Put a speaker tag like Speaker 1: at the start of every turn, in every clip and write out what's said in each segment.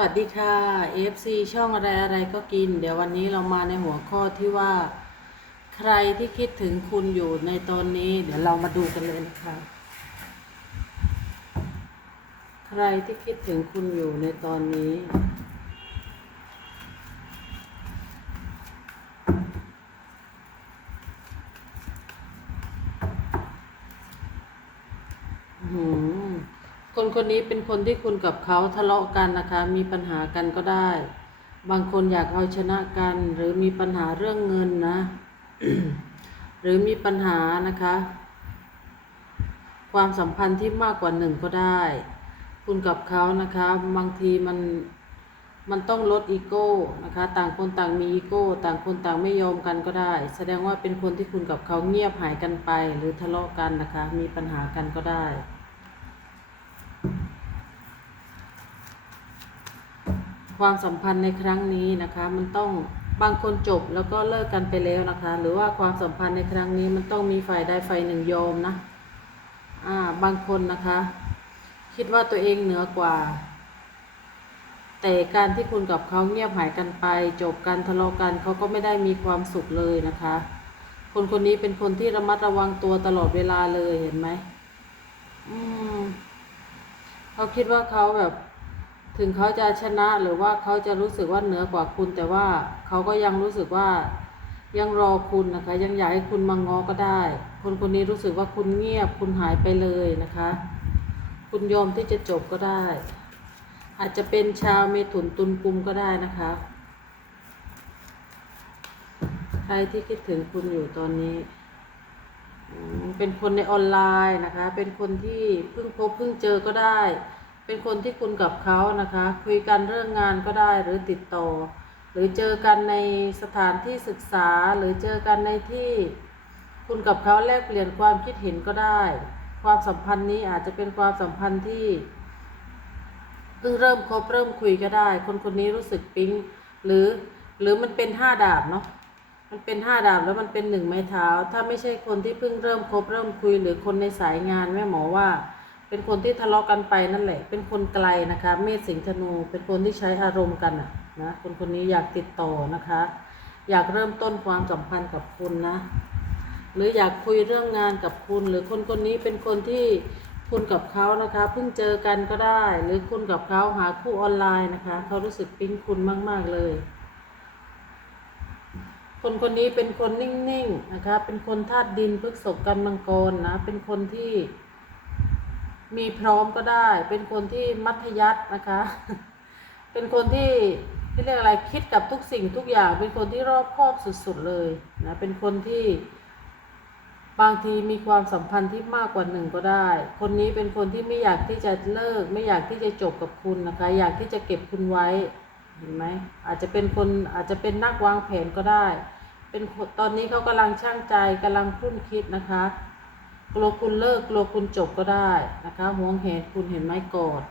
Speaker 1: วัสดีค่ะ FC ช่องอะไรอะไรก็กิน เดี๋ยววันนี้เรามาในหัวข้อที่ว่า ใครที่คิดถึงคุณอยู่ในตอนนี้ เดี๋ยวเรามาดูกันเลยนะคะ ใครที่คิดถึงคุณอยู่ในตอนนี้ อืม คนคนนี้เป็นคนที่คุณกับเขาทะเลาะกันนะคะ มีปัญหากันก็ได้ บางคนอยากเอาชนะกัน หรือมีปัญหาเรื่องเงินนะ หรือมีปัญหานะคะ ความสัมพันธ์ที่มากกว่าหนึ่งก็ได้ คุณกับเขานะคะ บางทีมันมันต้องลดอีโก้นะคะ ต่างคนต่างมีอีโก้ ต่างคนต่างไม่ยอมกันก็ได้ แสดงว่าเป็นคนที่คุณกับเขาเงียบหายกันไป หรือทะเลาะกันนะคะ มีปัญหากันก็ได้ ความสัมพันธ์ในครั้งนี้นะคะ มันต้องบางคนจบแล้วก็เลิกกันไปแล้วนะคะ หรือว่าความสัมพันธ์ในครั้งนี้มันต้องมีฝ่ายใดฝ่ายหนึ่งยอมนะอ่าบางคนนะคะ คิดว่าตัวเองเหนือกว่า แต่การที่คุณกับเขาเงียบหายกันไป จบกันทะเลาะกันเขาก็ไม่ได้มีความสุขเลยนะคะ คนคนนี้เป็นคนที่ระมัดระวังตัวตลอดเวลาเลยเห็นไหมอืมเขาคิดว่าเขาแบบ ถึงเขาจะชนะหรือว่าเขาจะรู้สึกว่าเหนือกว่าคุณ แต่ว่าเขาก็ยังรู้สึกว่ายังรอคุณนะคะ ยังอยากให้คุณมางอก็ได้ คนคนนี้รู้สึกว่าคุณเงียบคุณหายไปเลยนะคะ คุณยอมที่จะจบก็ได้ อาจจะเป็นชาวเมถุนตุลกุมก็ได้นะคะ ใครที่คิดถึงคุณอยู่ตอนนี้ เป็นคนในออนไลน์นะคะ เป็นคนที่เพิ่งพบเพิ่งเจอก็ได้ เป็นคนที่คุณกับเขานะคะ คุยกันเรื่องงานก็ได้หรือติดต่อ หรือเจอกันในสถานที่ศึกษาหรือเจอกันในที่ คุณกับเขาแลกเปลี่ยนความคิดเห็นก็ได้ ความสัมพันธ์นี้อาจจะเป็นความสัมพันธ์ที่เพิ่งเริ่มคบเริ่มคุยก็ได้ คนคนนี้รู้สึกปิ๊งหรือหรือมันเป็นห้าดาบเนาะมันเป็นห้าดาบแล้วมันเป็นหนึ่งไม้เท้า ถ้าไม่ใช่คนที่เพิ่งเริ่มคบเริ่มคุย หรือคนในสายงานแม่หมอว่า เป็นคนที่ทะเลาะกันไปนั่นแหละ เป็นคนไกลนะคะ เมษสิงห์ธนู เป็นคนที่ใช้อารมณ์กันอะนะ คนคนนี้อยากติดต่อนะคะ อยากเริ่มต้นความสัมพันธ์กับคุณนะ หรืออยากคุยเรื่องงานกับคุณ หรือคนคนนี้เป็นคนที่คุณกับเขานะคะเพิ่งเจอกันก็ได้ หรือคุณกับเขาหาคู่ออนไลน์นะคะเขารู้สึกปิ๊งคุณมาก ๆ เลย คนคนนี้เป็นคนนิ่ง ๆ นะคะ เป็นคนธาตุดินพฤกษบกันมังกรนะ เป็นคนที่ มีพร้อมก็ได้ เป็นคนที่มัธยัสถ์นะคะ เป็นคนที่ที่เรียกอะไรคิดกับทุกสิ่งทุกอย่าง เป็นคนที่รอบคอบสุดๆเลยนะเป็นคนที่บางทีมีความสัมพันธ์ที่มากกว่าหนึ่งก็ได้ คนนี้เป็นคนที่ไม่อยากที่จะเลิก ไม่อยากที่จะจบกับคุณนะคะ อยากที่จะเก็บคุณไว้เห็นไหมอาจจะเป็นคนอาจจะเป็นนักวางแผนก็ได้ เป็นคนตอนนี้เขากำลังช่างใจกำลังคุ้นคิดนะคะ กลัวคุณเลิกกลัวคุณจบก็ได้นะคะห่วงแหนคุณเห็นไหมกอด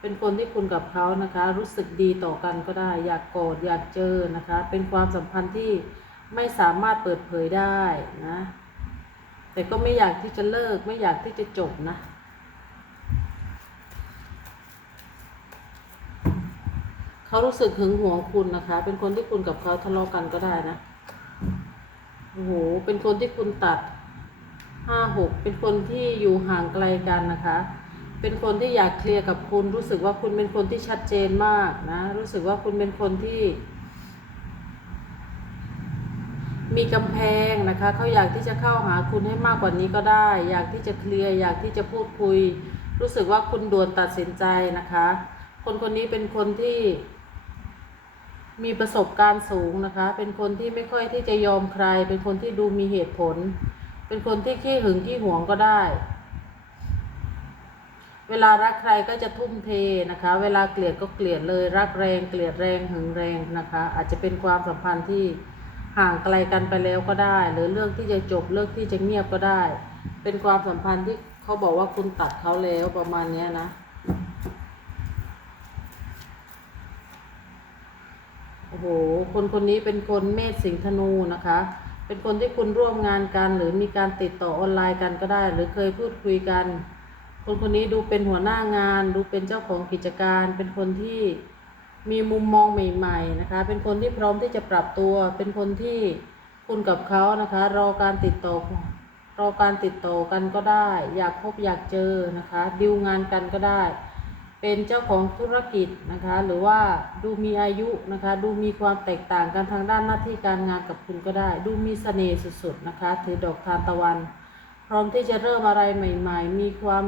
Speaker 1: เป็นคนที่คุณกับเขานะคะ รู้สึกดีต่อกันก็ได้ อยากกอดอยากเจอนะคะ เป็นความสัมพันธ์ที่ไม่สามารถเปิดเผยได้นะ แต่ก็ไม่อยากที่จะเลิกไม่อยากที่จะจบนะเขารู้สึกหึงหวงคุณนะคะ เป็นคนที่คุณกับเขาทะเลาะกันก็ได้นะ โอ้โห เป็นคนที่คุณตัด ห้าหกเป็นคนที่อยู่ห่างไกลกันนะคะ เป็นคนที่อยากเคลียร์กับคุณ รู้สึกว่าคุณเป็นคนที่ชัดเจนมากนะ รู้สึกว่าคุณเป็นคนที่ มีกำแพงนะคะเขาอยากที่จะเข้าหาคุณให้มากกว่านี้ก็ได้ อยากที่จะเคลียร์อยากที่จะพูดคุย รู้สึกว่าคุณด่วนตัดสินใจนะคะ คนคนนี้เป็นคนที่มีประสบการณ์สูงนะคะ เป็นคนที่ไม่ค่อยที่จะยอมใคร เป็นคนที่ดูมีเหตุผล เป็นคนที่ขี้หึงขี้หวงก็ได้ เวลารักใครก็จะทุ่มเทนะคะ เวลาเกลียดก็เกลียดเลย รักแรงเกลียดแรงหึงแรงนะคะ อาจจะเป็นความสัมพันธ์ที่ห่างไกลกันไปแล้วก็ได้ หรือเรื่องที่จะจบเรื่องที่จะเงียบก็ได้ เป็นความสัมพันธ์ที่เขาบอกว่าคุณตัดเขาแล้วประมาณนี้นะโอ้โห คนคนนี้เป็นคนเมษสิงห์ธนูนะคะ เป็นคนที่คุณร่วมงานกัน หรือมีการติดต่อออนไลน์กันก็ได้ หรือเคยพูดคุยกัน คนคนนี้ดูเป็นหัวหน้างาน ดูเป็นเจ้าของกิจการ เป็นคนที่มีมุมมองใหม่ ๆ นะคะ เป็นคนที่พร้อมที่จะปรับตัว เป็นคนที่คุณกับเขานะคะ รอการติดต่อรอการติดต่อกันก็ได้ อยากพบอยากเจอนะคะดิวงานกันก็ได้ เป็นเจ้าของธุรกิจนะคะ หรือว่าดูมีอายุนะคะ ดูมีความแตกต่างกันทางด้านหน้าที่การงานกับคุณก็ได้ ดูมีเสน่ห์สุดๆนะคะ ถือดอกทานตะวัน พร้อมที่จะเริ่มอะไรใหม่ ๆ มีความ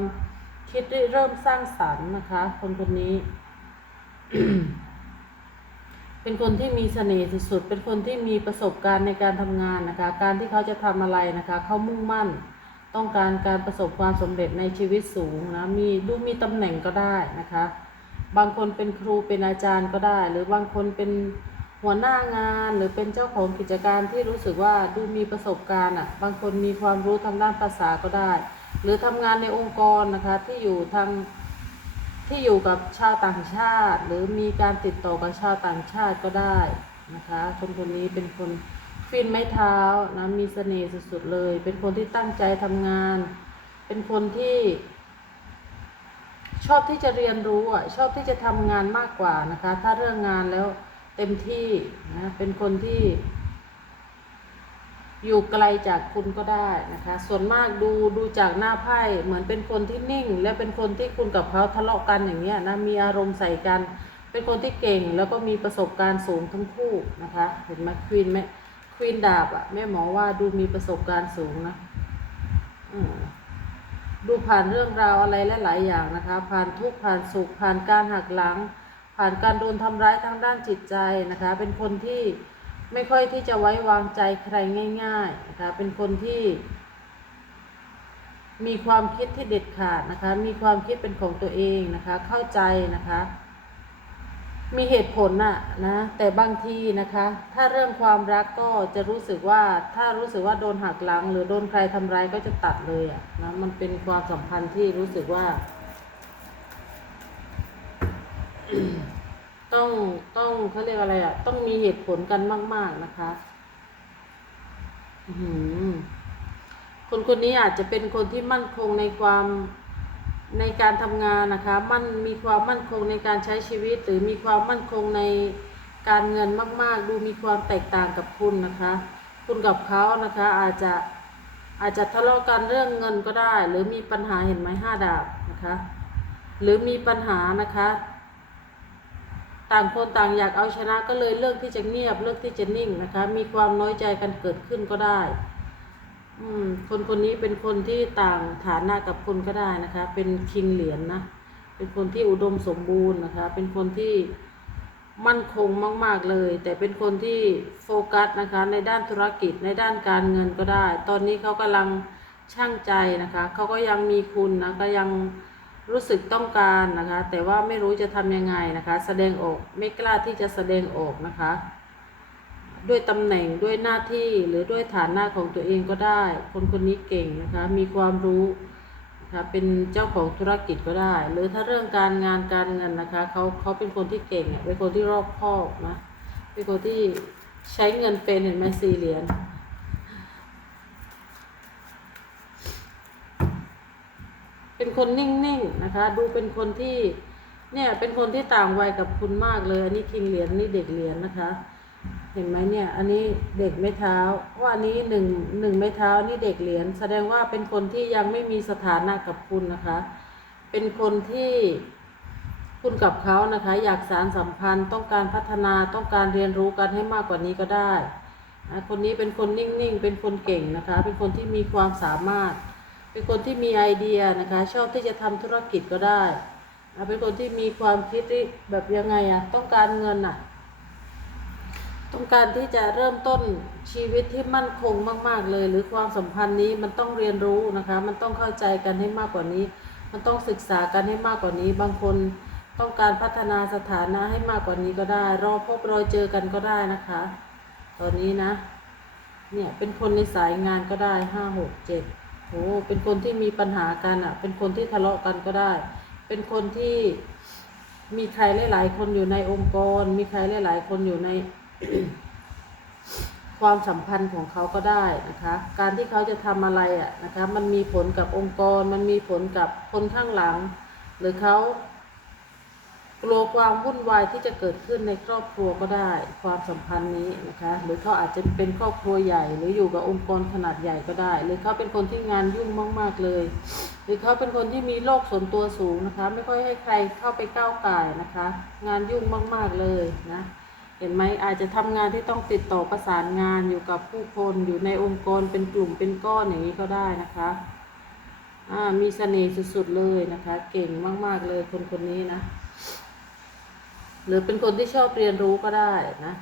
Speaker 1: คิดเริ่มสร้างสรรค์นะคะ คนคนนี้ เป็นคนที่มีเสน่ห์สุดๆเป็นคนที่มีประสบการณ์ในการทำงานนะคะ การที่เขาจะทำอะไรนะคะ เขามุ่งมั่น ต้องการการประสบความสำเร็จในชีวิตสูงนะมีดูมีตำแหน่งก็ได้นะคะ บางคนเป็นครูเป็นอาจารย์ก็ได้ หรือบางคนเป็นหัวหน้างานหรือเป็นเจ้าของกิจการที่รู้สึกว่าดูมีประสบการณ์อะบางคนมีความรู้ทางด้านภาษาก็ได้ หรือทำงานในองค์กรนะคะที่อยู่ทางที่อยู่กับชาวต่างชาติ หรือมีการติดต่อกับชาวต่างชาติก็ได้นะคะคนคนนี้เป็นคน ฟินไม้เท้านะมีเสน่ห์สุดๆเลย เป็นคนที่ตั้งใจทำงาน เป็นคนที่ ชอบที่จะเรียนรู้อะชอบที่จะทำงานมากกว่านะคะ ถ้าเรื่องงานแล้วเต็มที่นะเป็นคนที่ อยู่ไกลจากคุณก็ได้นะคะ ส่วนมากดูดูจากหน้าไพ่เหมือนเป็นคนที่นิ่ง และเป็นคนที่คุณกับเขาทะเลาะกันอย่างเงี้ยนะมีอารมณ์ใส่กัน เป็นคนที่เก่งแล้วก็มีประสบการณ์สูงทั้งคู่นะคะ เห็นไหมควีนแม่ ควีนดาบอะแม่หมอว่าดูมีประสบการณ์สูงนะดูผ่านเรื่องราวอะไรหลาย ๆ อย่างนะคะ ผ่านทุกข์ผ่านสุข ผ่านการหักหลัง ผ่านการโดนทำร้ายทางด้านจิตใจนะคะ เป็นคนที่ไม่ค่อยที่จะไว้วางใจใครง่าย ๆ นะคะ เป็นคนที่ มีความคิดที่เด็ดขาดนะคะ มีความคิดเป็นของตัวเองนะคะ เข้าใจนะคะ มีเหตุผลน่ะนะแต่บางทีนะคะ ถ้าเรื่องความรักก็จะรู้สึกว่าถ้ารู้สึกว่าโดนหักหลัง หรือโดนใครทำร้ายก็จะตัดเลยอะนะมันเป็นความสัมพันธ์ที่รู้สึกว่า ต้องต้องเขาเรียกอะไรอะ ต้องมีเหตุผลกันมาก ๆนะคะคนคนนี้อาจจะเป็นคนที่มั่นคงในความ ในการทำงานนะคะมันมีความมั่นคงในการใช้ชีวิต หรือมีความมั่นคงในการเงินมาก ๆ ดูมีความแตกต่างกับคุณนะคะ คุณกับเขานะคะอาจจะอาจจะทะเลาะกันเรื่องเงินก็ได้ หรือมีปัญหาเห็นไหมห้าดาบนะคะหรือมีปัญหานะคะ ต่างคนต่างอยากเอาชนะก็เลยเลือกที่จะเงียบเลือกที่จะนิ่งนะคะ มีความน้อยใจกันเกิดขึ้นก็ได้ อืม คนคนนี้เป็นคนที่ต่างฐานะกับคุณก็ได้นะคะ เป็นคิงเหรียญนะ เป็นคนที่อุดมสมบูรณ์นะคะ เป็นคนที่มั่นคงมาก ๆ เลย แต่เป็นคนที่โฟกัสนะคะ ในด้านธุรกิจในด้านการเงินก็ได้ ตอนนี้เขากำลังช่างใจนะคะ เขาก็ยังมีคุณนะ ก็ยังรู้สึกต้องการนะคะ แต่ว่าไม่รู้จะทำยังไงนะคะ แสดงออกไม่กล้าที่จะแสดงออกนะคะ ด้วยตำแหน่งด้วยหน้าที่หรือด้วยฐานะของตัวเองก็ได้ คนคนนี้เก่งนะคะมีความรู้นะคะเป็นเจ้าของธุรกิจก็ได้ หรือถ้าเรื่องการงานการเงินนะคะเขาเขาเป็นคนที่เก่งเป็นคนที่รอบคอบนะเป็นคนที่ใช้เงินเป็นเห็นไหมสี่เหรียญเป็นคนนิ่งๆนะคะ ดูเป็นคนที่เนี่ยเป็นคนที่ต่างวัยกับคุณมากเลย อันนี้คิงเหรียญนี่เด็กเหรียญนะคะ เห็นไหมเนี่ย อันนี้เด็กไม้เท้า ว่าอันนี้หนึ่งหนึ่งไม้เท้านี่เด็กเหรียญแสดงว่าเป็นคนที่ยังไม่มีสถานะกับคุณนะคะ เป็นคนที่คุณกับเขานะคะ อยากสารสัมพันธ์ ต้องการพัฒนาต้องการเรียนรู้กันให้มากกว่านี้ก็ได้นะคนนี้เป็นคนนิ่งๆ เป็นคนเก่งนะคะ เป็นคนที่มีความสามารถ เป็นคนที่มีไอเดียนะคะ ชอบที่จะทำธุรกิจก็ได้ เป็นคนที่มีความคิดที่แบบยังไงอะต้องการเงินอะ ต้องการที่จะเริ่มต้นชีวิตที่มั่นคงมาก ๆ เลย หรือความสัมพันธ์นี้มันต้องเรียนรู้นะคะ มันต้องเข้าใจกันให้มากกว่านี้ มันต้องศึกษากันให้มากกว่านี้ บางคนต้องการพัฒนาสถานะให้มากกว่านี้ก็ได้ รอพบรอเจอกันก็ได้นะคะ ตอนนี้นะ เนี่ยเป็นคนในสายงานก็ได้ห้าหกเจ็ดโอ้เป็นคนที่มีปัญหากันอะ เป็นคนที่ทะเลาะกันก็ได้ เป็นคนที่มีใครหลาย ๆ คนอยู่ในองค์กร มีใครหลาย ๆ คนอยู่ใน ความสัมพันธ์ของเขาก็ได้นะคะ การที่เขาจะทำอะไรอะนะคะ มันมีผลกับองค์กร มันมีผลกับคนข้างหลัง หรือเขากลัวความวุ่นวายที่จะเกิดขึ้นในครอบครัวก็ได้ ความสัมพันธ์นี้นะคะ หรือเขาอาจจะเป็นครอบครัวใหญ่ หรืออยู่กับองค์กรขนาดใหญ่ก็ได้ หรือเขาเป็นคนที่งานยุ่งมาก ๆเลย หรือเขาเป็นคนที่มีโลกส่วนตัวสูงนะคะ ไม่ค่อยให้ใครเข้าไปก้าวไก่นะคะ งานยุ่งมาก ๆเลยนะ เห็นไหมอาจจะทำงานที่ต้องติดต่อประสานงานอยู่กับผู้คนอยู่ในองค์กรเป็นกลุ่มเป็นก้อนอย่างนี้ก็ได้นะคะอ่ามีเสน่ห์สุดๆเลยนะคะ เก่งมากๆเลยคนคนนี้นะ หรือเป็นคนที่ชอบเรียนรู้ก็ได้นะ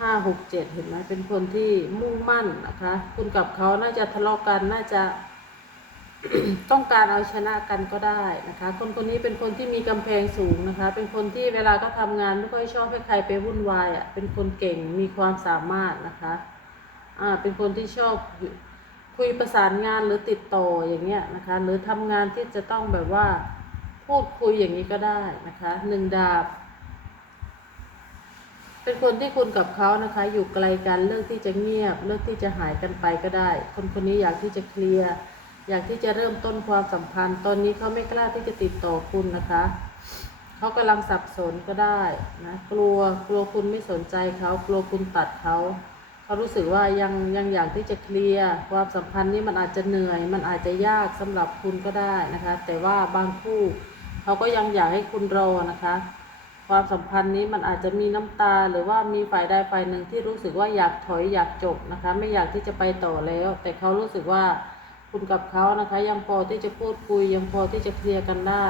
Speaker 1: ห้าหกเจ็ดเห็นไหมเป็นคนที่มุ่งมั่นนะคะ คุณกับเขาน่าจะทะเลาะกันน่าจะ ต้องการเอาชนะกันก็ได้นะคะ คนคนนี้เป็นคนที่มีกำแพงสูงนะคะ เป็นคนที่เวลาก็ทำงานไม่ค่อยชอบให้ใครไปวุ่นวายอะ เป็นคนเก่งมีความสามารถนะคะอ่าเป็นคนที่ชอบคุยประสานงานหรือติดต่ออย่างเงี้ยนะคะ หรือทำงานที่จะต้องแบบว่าพูดคุยอย่างนี้ก็ได้นะคะหนึ่งดาบ เป็นคนที่คุณกับเขานะคะ อยู่ไกลกันเลือกที่จะเงียบ เลือกที่จะหายกันไปก็ได้ คนคนนี้อยากที่จะเคลียร์ อยากที่จะเริ่มต้นความสัมพันธ์ ตอนนี้เขาไม่กล้าที่จะติดต่อคุณนะคะ เขากำลังสับสนก็ได้นะ กลัว กลัวคุณไม่สนใจเขากลัวคุณตัดเขา เขารู้สึกว่ายังยังอยากที่จะเคลียร์ความสัมพันธ์นี้มันอาจจะเหนื่อย มันอาจจะยากสำหรับคุณก็ได้นะคะ แต่ว่าบางคู่เขาก็ยังอยากให้คุณรอนะคะความสัมพันธ์นี้มันอาจจะมีน้ำตา หรือว่ามีฝ่ายใดฝ่ายหนึ่งที่รู้สึกว่าอยากถอยอยากจบนะคะ ไม่อยากที่จะไปต่อแล้ว แต่เขารู้สึกว่า คุณกับเขานะคะ ยังพอที่จะพูดคุย ยังพอที่จะเคลียร์กันได้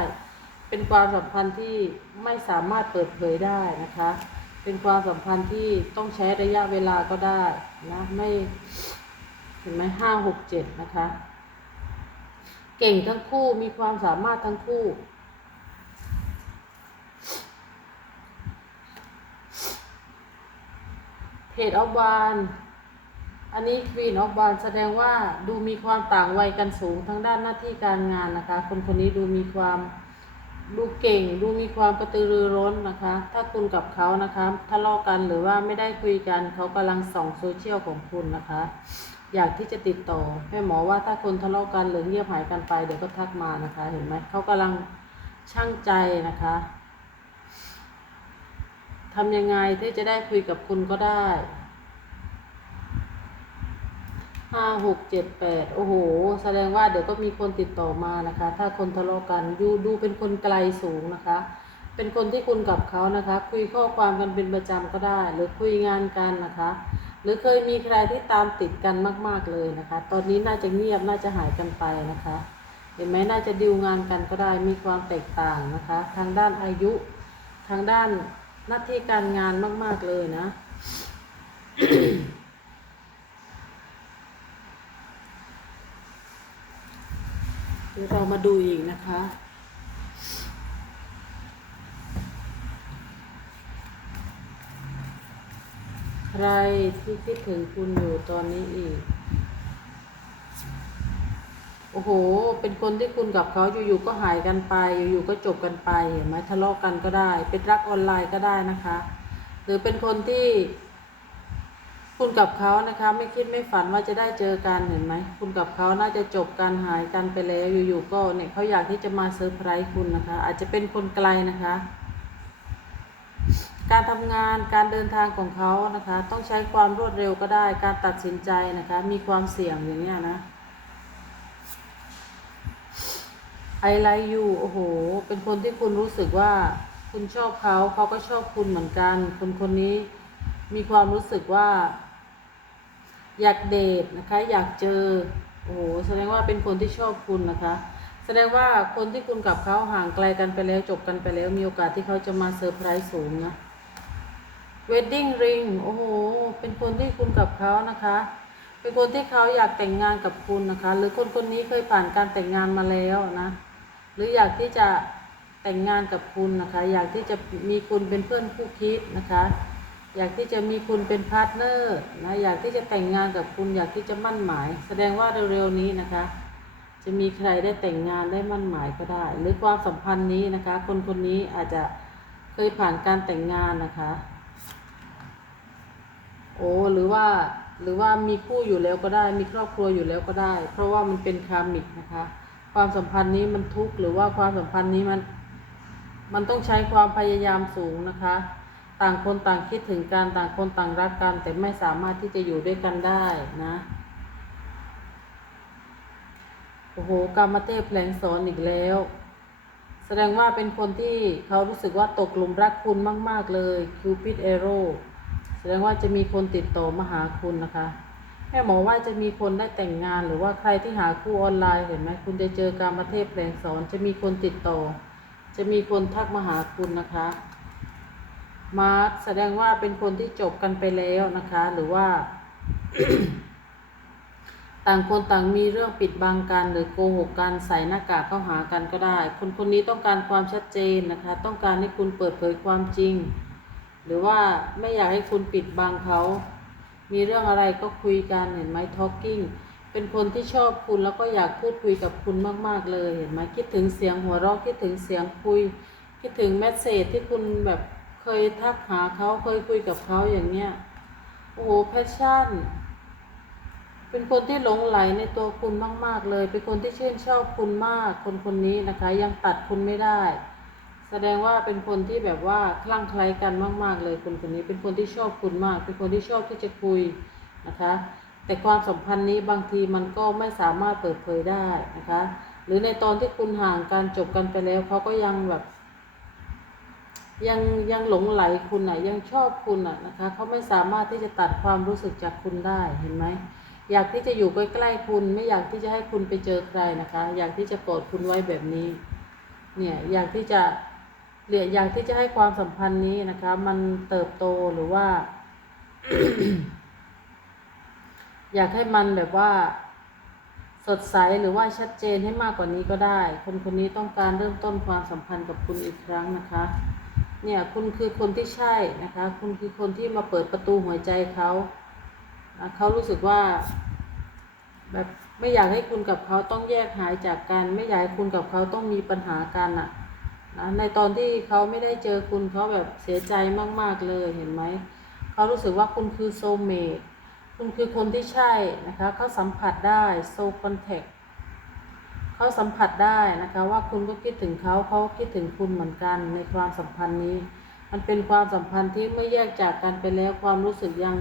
Speaker 1: เป็นความสัมพันธ์ที่ไม่สามารถเปิดเผยได้นะคะ เป็นความสัมพันธ์ที่ต้องใช้ระยะเวลาก็ได้นะไม่เห็นไหมห้าหกเจ็ดนะคะ เก่งทั้งคู่มีความสามารถทั้งคู่เพจออฟบาน อันนี้วีนออฟบานแสดงว่าดูมีความต่างวัยกันสูงทั้งด้านหน้าที่การงานนะคะ คนคนนี้ดูมีความดูเก่ง ดูมีความกระตือรือร้นนะคะ ถ้าคุณกับเขานะคะทะเลาะกันหรือว่าไม่ได้คุยกันเขากำลังส่องโซเชียลของคุณนะคะ อยากที่จะติดต่อแม่หมอว่าถ้าคนทะเลาะกันหรือเงียบหายกันไปเดี๋ยวก็ทักมานะคะ เห็นไหมเขากำลังช่างใจนะคะทำยังไงที่จะได้คุยกับคุณก็ได้ ห้าหกเจ็ดแปดโอ้โห แสดงว่าเดี๋ยวก็มีคนติดต่อมานะคะ ถ้าคนทะเลาะกันดูดูเป็นคนไกลสูงนะคะ เป็นคนที่คุณกับเขานะคะ คุยข้อความกันเป็นประจำก็ได้ หรือคุยงานกันนะคะ หรือเคยมีใครที่ตามติดกันมากๆเลยนะคะ ตอนนี้น่าจะเงียบน่าจะหายกันไปนะคะ เห็นไหมน่าจะดิวงานกันก็ได้มีความแตกต่างนะคะ ทางด้านอายุ ทางด้านหน้าที่การงานมาก ๆเลยนะ ดี๋ยวเรามาดูอีกนะคะ ใครที่คิดถึงคุณอยู่ตอนนี้อีก โอ้โห เป็นคนที่คุณกับเขาอยู่ๆก็หายกันไป อยู่ๆก็จบกันไปเห็นไหมทะเลาะกันก็ได้ เป็นรักออนไลน์ก็ได้นะคะ หรือเป็นคนที่ คุณกับเขานะคะไม่คิดไม่ฝันว่าจะได้เจอกันเห็นไหมคุณกับเขาน่าจะจบการหายกันไปแล้วอยู่ๆก็เนี่ยเขาอยากที่จะมาเซอร์ไพรส์คุณนะคะ อาจจะเป็นคนไกลนะคะ การทำงานการเดินทางของเขานะคะ ต้องใช้ความรวดเร็วก็ได้ การตัดสินใจนะคะ มีความเสี่ยงอย่างเนี้ยนะไอไลยูโอ้โห เป็นคนที่คุณรู้สึกว่าคุณชอบเขาเขาก็ชอบคุณเหมือนกัน คนคนนี้มีความรู้สึกว่า อยากเดทนะคะ อยากเจอ โอ้โหแสดงว่าเป็นคนที่ชอบคุณนะคะ แสดงว่าคนที่คุณกับเขาห่างไกลกันไปแล้วจบกันไปแล้วมีโอกาสที่เขาจะมาเซอร์ไพรส์สูงนะ wedding ring โอ้โห เป็นคนที่คุณกับเขานะคะ เป็นคนที่เขาอยากแต่งงานกับคุณนะคะ หรือคนคนนี้เคยผ่านการแต่งงานมาแล้วนะ หรืออยากที่จะแต่งงานกับคุณนะคะ อยากที่จะมีคุณเป็นเพื่อนคู่คิดนะคะ อยากที่จะมีคุณเป็นพาร์ทเนอร์นะอยากที่จะแต่งงานกับคุณ อยากที่จะมั่นหมาย แสดงว่าเร็วๆนี้นะคะ จะมีใครได้แต่งงานได้มั่นหมายก็ได้ หรือความสัมพันธ์นี้นะคะ คนคนนี้อาจจะเคยผ่านการแต่งงานนะคะ โอ้หรือว่าหรือว่ามีคู่อยู่แล้วก็ได้ มีครอบครัวอยู่แล้วก็ได้ เพราะว่ามันเป็นคามิกนะคะ ความสัมพันธ์นี้มันทุกข์หรือว่าความสัมพันธ์นี้มัน มันต้องใช้ความพยายามสูงนะคะ ต่างคนต่างคิดถึงกันต่างคนต่างรักกัน แต่ไม่สามารถที่จะอยู่ด้วยกันได้นะโอ้โหกามเทพแผลงสอนอีกแล้ว แสดงว่าเป็นคนที่เขารู้สึกว่าตกหลุมรักคุณมาก ๆ เลยคิวปิดเอโรแสดงว่าจะมีคนติดต่อมาหาคุณนะคะแม่หมอว่าจะมีคนได้แต่งงานหรือว่าใครที่หาคู่ออนไลน์เห็นไหมคุณจะเจอการมาเทพแปลงสอนจะมีคนติดต่อ จะมีคนทักมาหาคุณนะคะ มาร์คแสดงว่าเป็นคนที่จบกันไปแล้วนะคะ หรือว่า ต่างคนต่างมีเรื่องปิดบังกัน หรือโกหกกันใส่หน้ากากเข้าหากันก็ได้ คนคนนี้ต้องการความชัดเจนนะคะ ต้องการให้คุณเปิดเผยความจริง หรือว่าไม่อยากให้คุณปิดบังเขามีเรื่องอะไรก็คุยกันเห็นไหม talking เป็นคนที่ชอบคุณแล้วก็อยากพูดคุยกับคุณมากๆเลยเห็นไหมคิดถึงเสียงหัวเราะคิดถึงเสียงคุย คิดถึงแมสเซจที่คุณแบบ ยทักหาเขาเคยคุยกับเขาอย่างเนี้ยโอ้โหแพชชั่น เป็นคนที่หลงไหลในตัวคุณมาก ๆ เลย เป็นคนที่ชื่นชอบคุณมาก คนคนนี้นะคะ ยังตัดคุณไม่ได้ แสดงว่าเป็นคนที่แบบว่าคลั่งไคล้กันมาก ๆ เลยคนคนนี้ เป็นคนที่ชอบคุณมาก เป็นคนที่ชอบที่จะคุยนะคะ แต่ความสัมพันธ์นี้บางทีมันก็ไม่สามารถเปิดเผยได้นะคะ หรือในตอนที่คุณห่างกันจบกันไปแล้วเขาก็ยังแบบ ยังยังหลงไหลคุณอะยังชอบคุณอะนะคะเขาไม่สามารถที่จะตัดความรู้สึกจากคุณได้เห็นไหมอยากที่จะอยู่ใกล้ๆคุณ ไม่อยากที่จะให้คุณไปเจอใครนะคะ อยากที่จะกอดคุณไว้แบบนี้เนี่ยอยากที่จะเรียอยากที่จะให้ความสัมพันธ์นี้นะคะ มันเติบโตหรือว่า อยากให้มันแบบว่า สดใสหรือว่าชัดเจนให้มากกว่านี้ก็ได้ คนคนนี้ต้องการเริ่มต้นความสัมพันธ์กับคุณอีกครั้งนะคะ เนี่ยคุณคือคนที่ใช่นะคะ คุณคือคนที่มาเปิดประตูหัวใจเขาเขารู้สึกว่า แบบไม่อยากให้คุณกับเขาต้องแยกหายจากกัน ไม่อยากให้คุณกับเขาต้องมีปัญหากันอะนะในตอนที่เขาไม่ได้เจอคุณเขาแบบเสียใจมาก ๆเลยเห็นไหมเขารู้สึกว่าคุณคือโซเมตคุณคือคนที่ใช่นะคะเขาสัมผัสได้โซคอนแทค เขาสัมผัสได้นะคะ ว่าคุณก็คิดถึงเขาเขาคิดถึงคุณเหมือนกันในความสัมพันธ์นี้ มันเป็นความสัมพันธ์ที่เมื่อแยกจากกันไปแล้วความรู้สึกยัง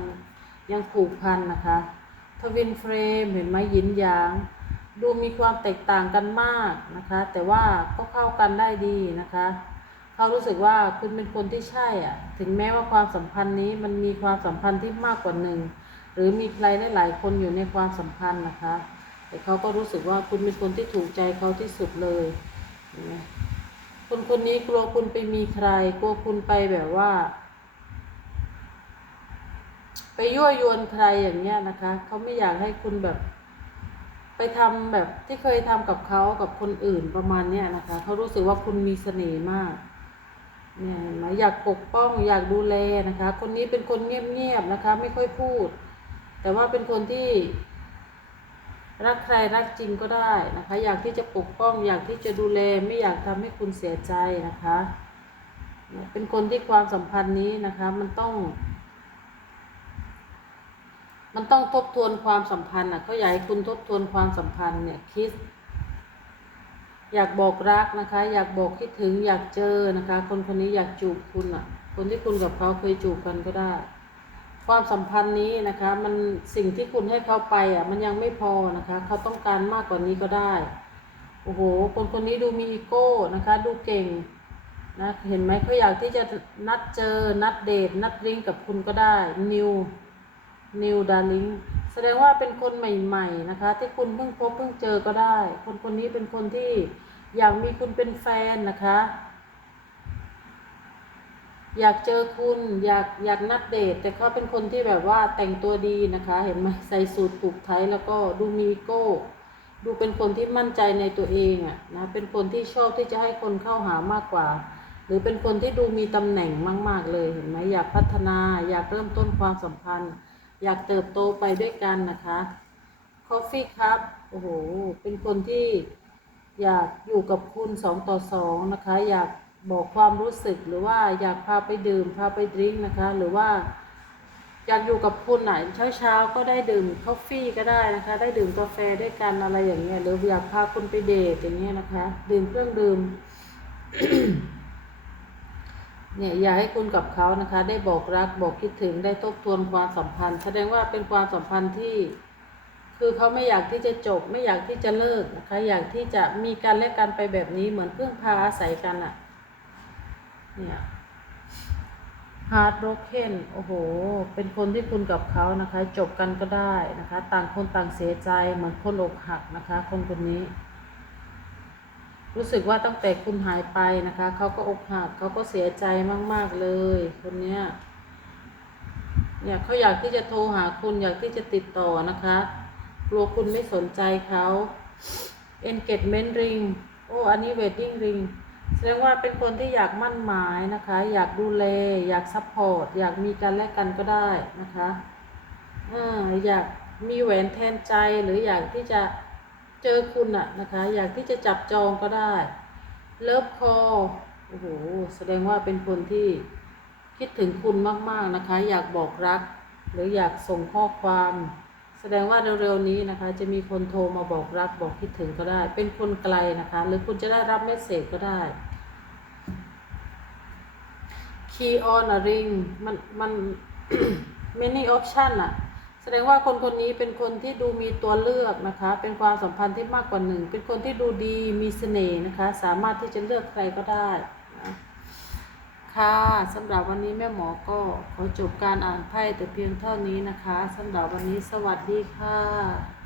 Speaker 1: ยังผูกพันนะคะทวินเฟรมเห็นไหมยินยาง ดูมีความแตกต่างกันมากนะคะ แต่ว่าก็เข้ากันได้ดีนะคะเขารู้สึกว่าคุณเป็นคนที่ใช่อะ ถึงแม้ว่าความสัมพันธ์นี้มันมีความสัมพันธ์ที่มากกว่าหนึ่งหรือมีใครหลายๆคนอยู่ในความสัมพันธ์นะคะ แต่เขาก็รู้สึกว่าคุณเป็นคนที่ถูกใจเขาที่สุดเลยนไหมคนคนนี้กลัวคุณไปมีใคร กลัวคุณไปแบบว่า ไปยั่วยวนใครอย่างเงี้ยนะคะเขาไม่อยากให้คุณแบบ ไปทำแบบที่เคยทำกับเขากับคนอื่นประมาณเนี้ยนะคะเขารู้สึกว่าคุณมีเสน่ห์มากเนี่ยนไหมอยากปกป้องอยากดูแลนะคะ คนนี้เป็นคนเงียบๆนะคะ ไม่ค่อยพูด แต่ว่าเป็นคนที่ รักใครรักจริงก็ได้นะคะ อยากที่จะปกป้อง อยากที่จะดูแลไม่อยากทำให้คุณเสียใจนะคะเนี่ยเป็นคนที่ความสัมพันธ์นี้นะคะ มันต้อง มันต้องทบทวนความสัมพันธ์อะเขาอยากให้คุณทบทวนความสัมพันธ์เนี่ยคิด อยากบอกรักนะคะ อยากบอกคิดถึงอยากเจอนะคะ คนคนนี้อยากจูบคุณอะ คนที่คุณกับเขาเคยจูบกันก็ได้ ความสัมพันธ์นี้นะคะมันสิ่งที่คุณให้เขาไปอะมันยังไม่พอนะคะเขาต้องการมากกว่านี้ก็ได้โอ้โหคนคนนี้ดูมีอีโก้นะคะ ดูเก่งนะเห็นไหมเขาอยากที่จะนัดเจอนัดเดทนัดริงกับคุณก็ได้นิวนิวดาริงแสดงว่าเป็นคนใหม่ ๆนะคะ ที่คุณเพิ่งพบเพิ่งเจอก็ได้ คนคนนี้เป็นคนที่อยากมีคุณเป็นแฟนนะคะ อยากเจอคุณอยากอยากนัดเดทแต่เขาเป็นคนที่แบบว่าแต่งตัวดีนะคะ เห็นไหมใส่สูทผูกไทยแล้วก็ดูมีโก้ ดูเป็นคนที่มั่นใจในตัวเองอะนะเป็นคนที่ชอบที่จะให้คนเข้าหามากกว่า หรือเป็นคนที่ดูมีตำแหน่งมาก ๆ เลยเห็นไหมอยากพัฒนาอยากเริ่มต้นความสัมพันธ์ อยากเติบโตไปด้วยกันนะคะ Coffee ครับโอ้โหเป็นคนที่อยากอยู่กับคุณสองต่อสองนะคะ อยาก บอกความรู้สึกหรือว่าอยากพาไปดื่มพาไปดริงนะคะ หรือว่าอยากอยู่กับคุณไหนเช้าเช้าก็ได้ดื่มกาแฟก็ได้นะคะ ได้ดื่มกาแฟด้วยกันอะไรอย่างเงี้ยหรืออยากพาคุณไปเดทอย่างเงี้ยนะคะ ดื่มเครื่องดื่มเนี่ยอยากให้คุณกับเขานะคะ ได้บอกรักบอกคิดถึงได้ทบทวนความสัมพันธ์ แสดงว่าเป็นความสัมพันธ์ที่ คือเขาไม่อยากที่จะจบ ไม่อยากที่จะเลิกนะคะ อยากที่จะมีกันและกันไปแบบนี้เหมือนเพึ่งพาอาศัยกันอะ เนี่ยฮาร์ดโรเคนโอ้โห เป็นคนที่คุณกับเขานะคะ จบกันก็ได้นะคะ ต่างคนต่างเสียใจเหมือนคนอกหักนะคะ คนคนนี้ รู้สึกว่าตั้งแต่คุณหายไปนะคะ เขาก็อกหักเขาก็เสียใจมาก ๆ เลย คนเนี้ยเนี่ยเขาอยากที่จะโทรหาคุณอยากที่จะติดต่อนะคะกลัวคุณไม่สนใจเขา engagement ring โอ้อันนี้ wedding ring แสดงว่าเป็นคนที่อยากมั่นหมายนะคะ อยากดูแล อยากซัพพอร์ต อยากมีกันและกันก็ได้นะคะออยากมีแหวนแทนใจหรืออยากที่จะเจอคุณอะนะคะ อยากที่จะจับจองก็ได้ เลิฟคอโอ้โห แสดงว่าเป็นคนที่คิดถึงคุณมาก ๆ นะคะ อยากบอกรัก หรืออยากส่งข้อความ แสดงว่าเร็วๆนี้นะคะ จะมีคนโทรมาบอกรักบอกคิดถึงก็ได้ เป็นคนไกลนะคะ หรือคุณจะได้รับเมสเซจก็ได้ key on a ring มันมัน many option อะแสดงว่าคนคนนี้เป็นคนที่ดูมีตัวเลือกนะคะ เป็นความสัมพันธ์ที่มากกว่าหนึ่ง เป็นคนที่ดูดีมีเสน่ห์นะคะ สามารถที่จะเลือกใครก็ได้ ค่ะสำหรับวันนี้แม่หมอก็ขอจบการอ่านไพ่แต่เพียงเท่านี้นะคะสำหรับวันนี้สวัสดีค่ะ